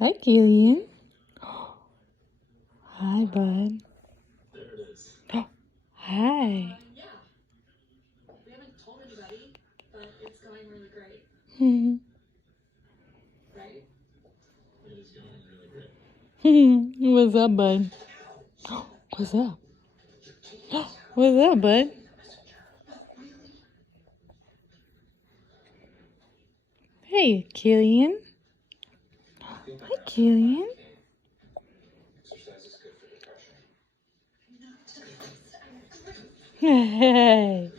Hi, Killian. Hi, bud. Hi. We haven't told anybody, but it's going really great, right? It is going really great. What's up, bud? What's up? What's up, bud? Hey, Killian. Hi, Killian. Exercise is good for depression. Hey.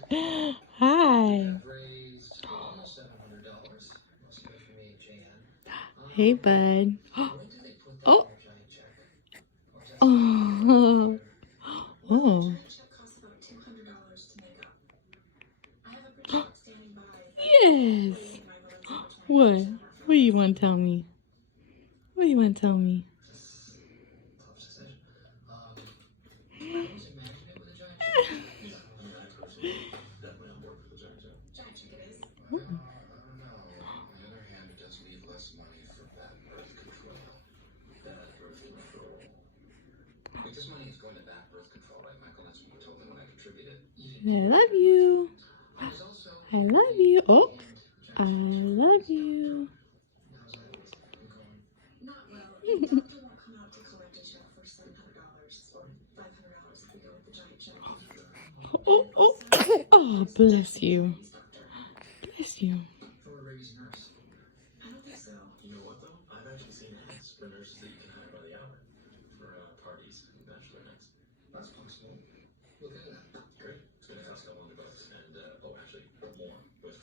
Hi. I've raised almost $700, mostly for me and Jan. Hey, bud. When do they put that Oh. in your giant check? Or is that something you do Oh. forever? Oh. Giant check costs about $200 to make up. I have a pretty outstanding buy. Yes. My vote's over 20% What? of our What do you want to tell me? What do you want to tell me? Tough decision. I always imagined it with a giant check. Yeah, I mean, I personally definitely on board with the giant check. giant check it is. I don't know. On the other hand, it does leave less money for bad birth control. Bad birth control. Like, this money is going to bad birth control, right, Michael? That's what you told me when I contributed. I love you. There's also I love you. Oh, I love you. Not well. The doctor won't come out to collect a check for $700 or $500 if we go with the giant check. Oh, oh, oh, bless you. Bless you. for a raised nurse. I don't think so. You know what, though? I've actually seen ads for nurses that you can hire by the hour for parties and bachelor nights. That's possible. Look into that. Great. It's going to cost a couple $100. And, actually, more with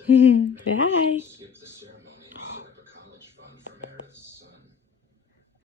tips. Say hi. Skip the ceremony.